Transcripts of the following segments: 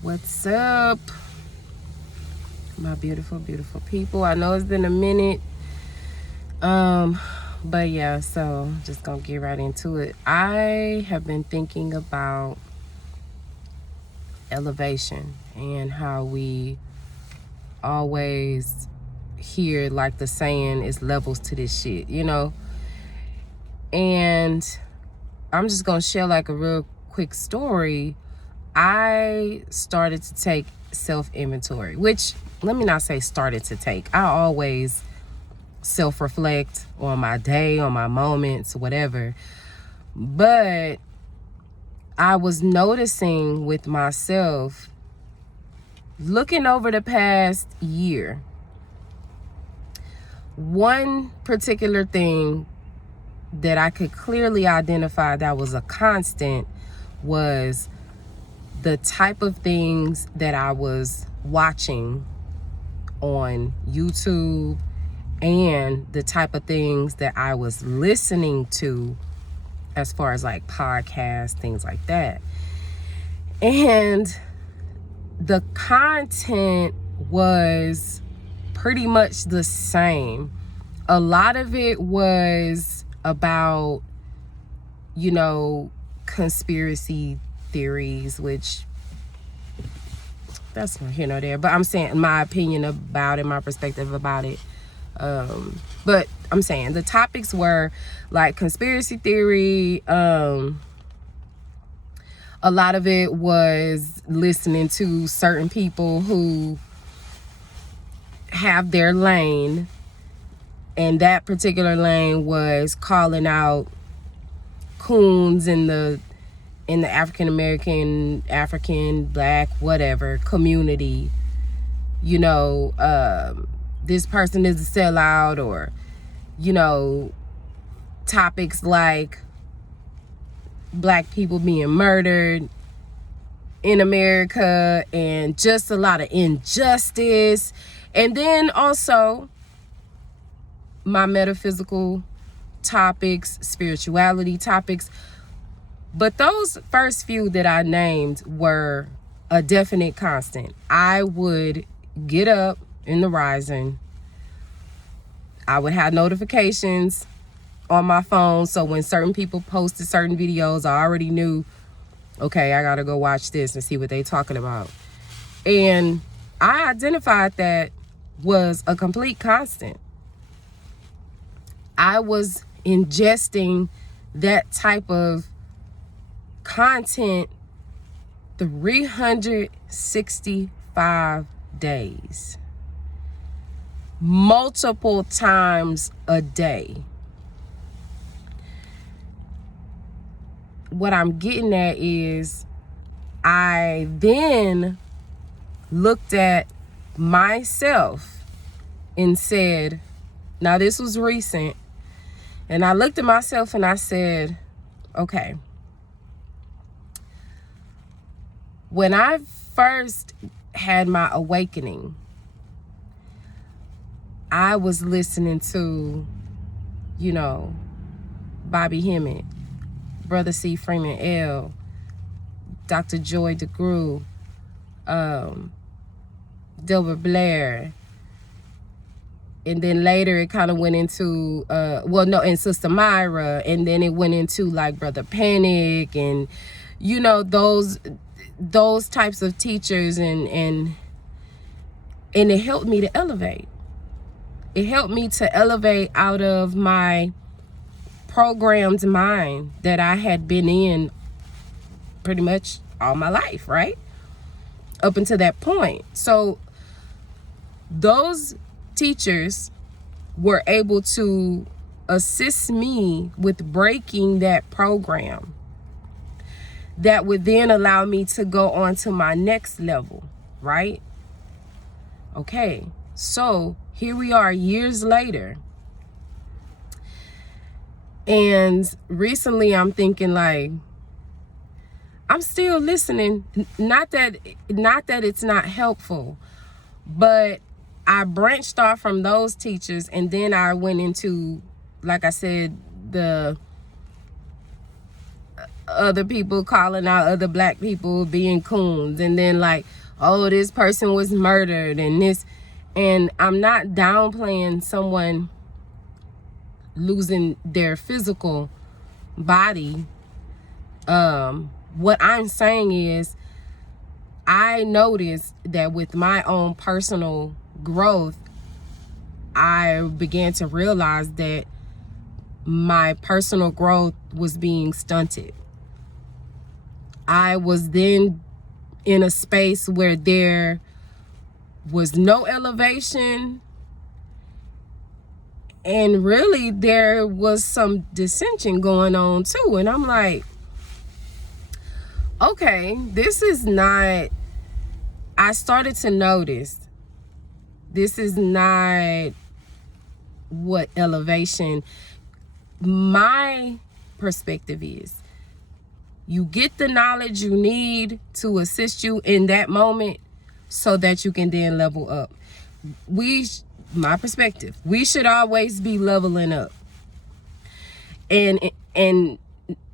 What's up, my beautiful, beautiful people? I know it's been a minute. But yeah, so just gonna get right into it. I have been thinking about elevation and how we always hear like the saying is levels to this shit, And I'm just gonna share like a real quick story. I started to take self-inventory, which let me not say started to take. I always self-reflect on my day, on my moments, whatever. But I was noticing with myself, looking over the past year, one particular thing that I could clearly identify that was a constant was the type of things that I was watching on YouTube and the type of things that I was listening to as far as like podcasts, things like that. And the content was pretty much the same. A lot of it was about, conspiracy theories, which that's here nor there, but I'm saying my opinion about it, my perspective about it. But I'm saying the topics were like conspiracy theory. A lot of it was listening to certain people who have their lane, and that particular lane was calling out coons in the African American, Black, whatever community. This person is a sellout, or topics like Black people being murdered in America and just a lot of injustice. And then also my metaphysical topics, spirituality topics. But those first few that I named were a definite constant. I would get up in the rising. I would have notifications on my phone, so when certain people posted certain videos, I already knew, okay, I gotta go watch this and see what they talking about. And I identified that was a complete constant. I was ingesting that type of content 365 days, multiple times a day. What I'm getting at is I then looked at myself and said, now this was recent, and I looked at myself and I said, okay, when I first had my awakening, I was listening to, Bobby Hemmett, Brother C. Freeman L., Dr. Joy DeGruy, Delbert Blair. And then later it kind of went into, and Sister Myra. And then it went into like Brother Panic and, those types of teachers, and it helped me to elevate. It helped me to elevate out of my programmed mind that I had been in pretty much all my life, right? Up until that point. So those teachers were able to assist me with breaking that program that would then allow me to go on to my next level, right? Okay, so here we are years later. And recently I'm thinking like, I'm still listening. Not that it's not helpful, but I branched off from those teachers, and then I went into, like I said, other people calling out other black people being coons, and then like, oh, this person was murdered and this. And I'm not downplaying someone losing their physical body. What I'm saying is, I noticed that with my own personal growth, I began to realize that my personal growth was being stunted. I was then in a space where there was no elevation, and really there was some dissension going on too. And I'm like, okay, this is not, I started to notice this is not what elevation. My perspective is, you get the knowledge you need to assist you in that moment so that you can then level up. My perspective, we should always be leveling up and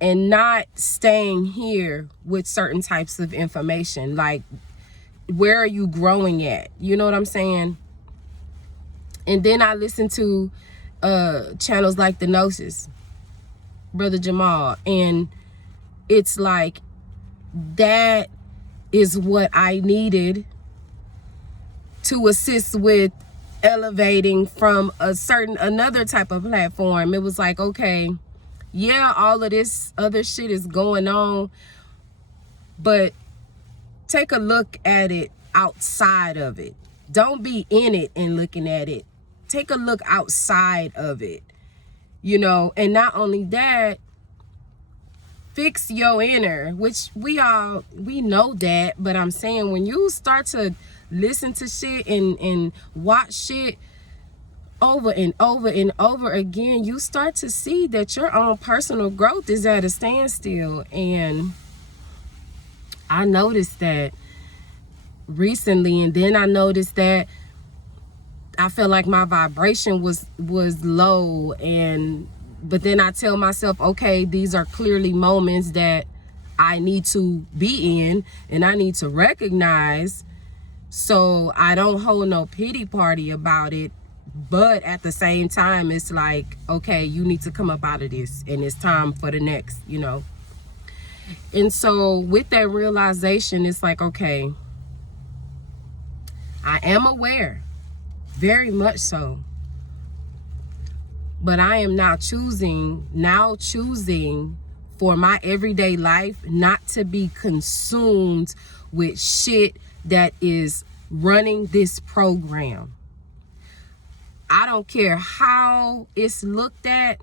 not staying here with certain types of information. Like, where are you growing at? You know what I'm saying? And then I listen to channels like The Gnosis, Brother Jamal, and it's like, that is what I needed to assist with elevating from another type of platform. It was like, okay, yeah, all of this other shit is going on, but take a look at it outside of it. Don't be in it and looking at it. Take a look outside of it, you know. And not only that, fix your inner, which we know that, but I'm saying, when you start to listen to shit and watch shit over and over and over again, you start to see that your own personal growth is at a standstill. And I noticed that recently, and then I noticed that I felt like my vibration was low, but then I tell myself, okay, these are clearly moments that I need to be in and I need to recognize, so I don't hold no pity party about it. But at the same time, it's like, okay, you need to come up out of this and it's time for the next, you know. And so with that realization, it's like, okay, I am aware, very much so, but I am now choosing for my everyday life not to be consumed with shit that is running this program. I don't care how it's looked at.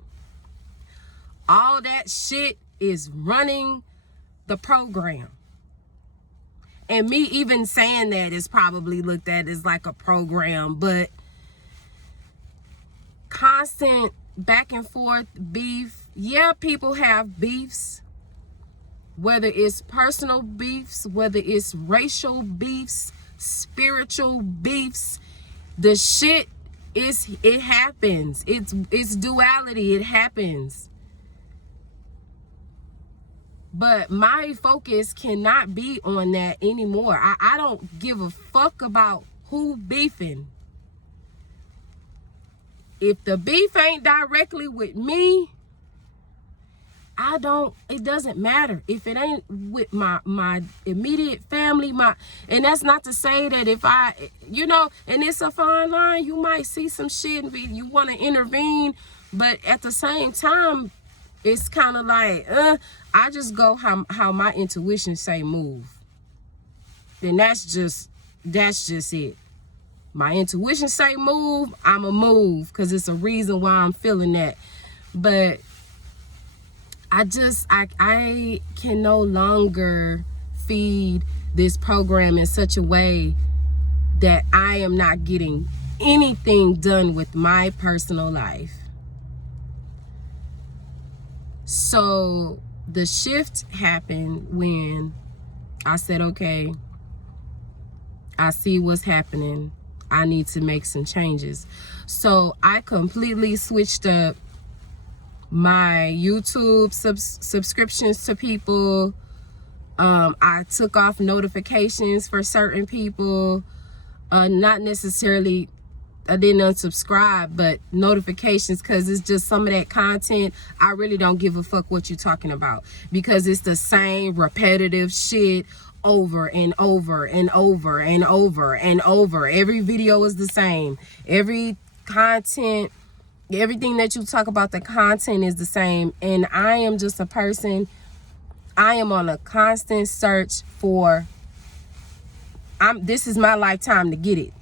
All that shit is running the program. And me even saying that is probably looked at as like a program, but constant back and forth beef. Yeah, people have beefs, whether it's personal beefs, whether it's racial beefs, spiritual beefs. The shit it happens. It's duality. It happens. But my focus cannot be on that anymore. I don't give a fuck about who beefing. If the beef ain't directly with me, it doesn't matter. If it ain't with my immediate family, and that's not to say that if I, you know, and it's a fine line, you might see some shit and you want to intervene, but at the same time, it's kind of like, I just go how my intuition say move. Then that's just it. My intuition say move, I'ma move, because it's a reason why I'm feeling that. But I can no longer feed this program in such a way that I am not getting anything done with my personal life. So the shift happened when I said, okay, I see what's happening. I need to make some changes. So I completely switched up my YouTube subscriptions to people. I took off notifications for certain people. Not necessarily, I didn't unsubscribe, but notifications, because it's just some of that content I really don't give a fuck what you're talking about, because it's the same repetitive shit over and over and over and over and over. Every video is the same. Every content, everything that you talk about, the content is the same. And I am just a person, I am on a constant search for, this is my lifetime to get it,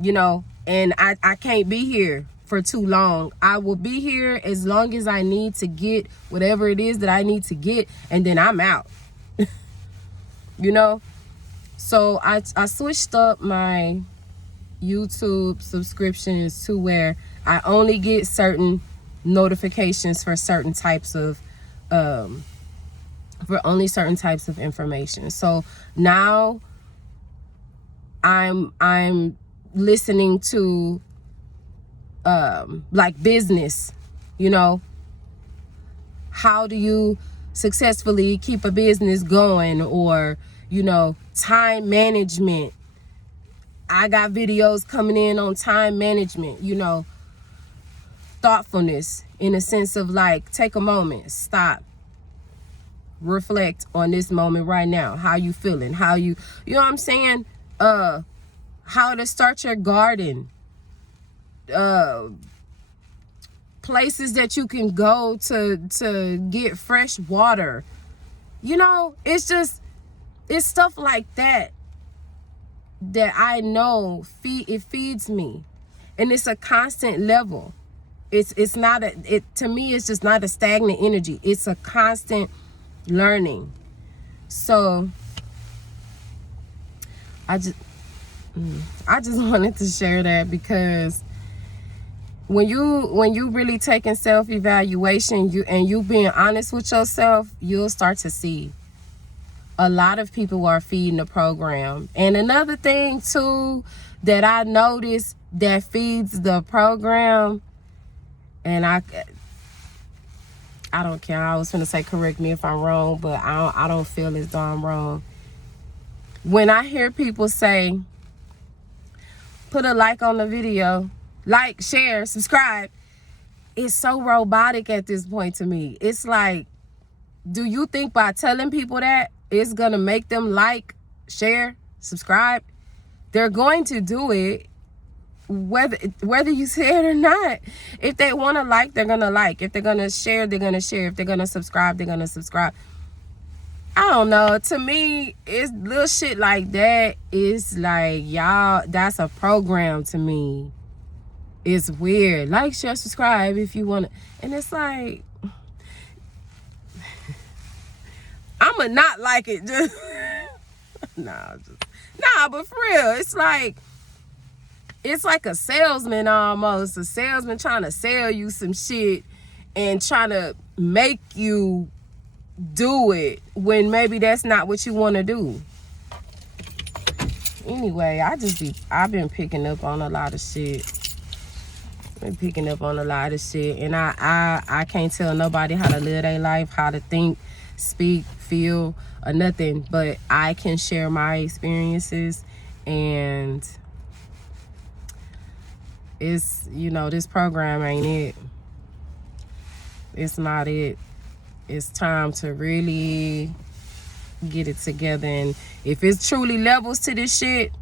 you know, and I can't be here for too long. I will be here as long as I need to get whatever it is that I need to get, and then I'm out. You know, so I switched up my YouTube subscriptions to where I only get certain notifications for certain types of information. So now I'm listening to like business, you know, how do you successfully keep a business going, or, you know, time management. I got videos coming in on time management, you know, thoughtfulness, in a sense of like, take a moment, stop, reflect on this moment right now. How you feeling? How you know what I'm saying? How to start your garden, places that you can go to get fresh water. You know, it's stuff like that I know it feeds me, and it's a constant level. It's not to me, it's just not a stagnant energy. It's a constant learning. So I just wanted to share that, because when you really taking self-evaluation, you being honest with yourself, you'll start to see a lot of people are feeding the program. And another thing too that I noticed that feeds the program, and I don't care, I was gonna say correct me if I'm wrong, but I don't feel as though I'm wrong. When I hear people say, put a like on the video, like, share, subscribe, it's so robotic at this point to me. It's like, do you think by telling people that it's gonna make them like, share, subscribe? They're going to do it whether you say it or not. If they want to like, they're gonna like. If they're gonna share, they're gonna share. If they're gonna subscribe, they're gonna subscribe. I don't know. To me, it's little shit like that. It's like, y'all, that's a program to me. It's weird. Like, share, subscribe if you want to. And it's like, I'ma not like it. Just nah, but for real, it's like a salesman almost. A salesman trying to sell you some shit and trying to make you do it when maybe that's not what you want to do. Anyway, I've been picking up on a lot of shit. And I can't tell nobody how to live their life, how to think, speak, feel, or nothing, but I can share my experiences. And it's, you know, this program ain't it. It's not it. It's time to really get it together. And if it's truly levels to this shit,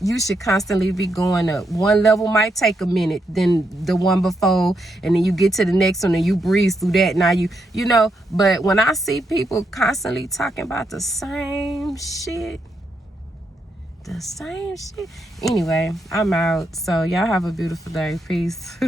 you should constantly be going up. One level might take a minute than the one before, and then you get to the next one and you breeze through that. Now you know, but when I see people constantly talking about the same shit. Anyway, I'm out. So y'all have a beautiful day. Peace.